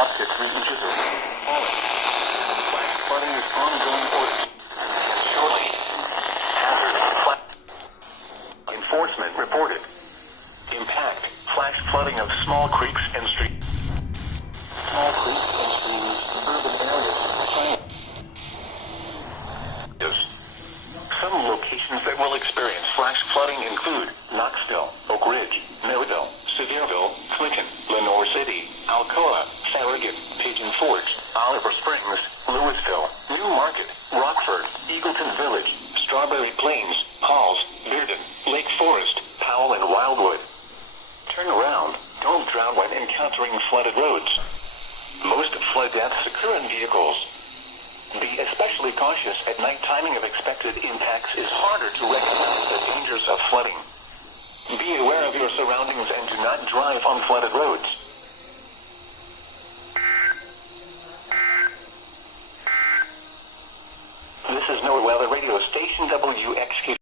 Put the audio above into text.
up to 3 inches of falling. Flash flooding is ongoing or shortly. Hazard. Enforcement reported. Impact. Flash flooding of small creeks and streams. Small creeks and streams, urban areas. Some locations that will experience flash flooding include Knoxville, Oak Ridge, Millville, Sevierville, Clinton, Lenoir City, Alcoa, Farragut, Pigeon Forge, Oliver Springs, Louisville, New Market, Rockford, Eagleton Village, Strawberry Plains, Halls, Bearden, Lake Forest, Powell, and Wildwood. Turn around. Don't drown when encountering flooded roads. Most flood deaths occur in vehicles. Be especially cautious at night. Timing of expected impacts is harder to recognize the dangers of flooding. Be aware of your surroundings and do not drive on flooded roads. This is NOAA Weather Radio Station WXQ.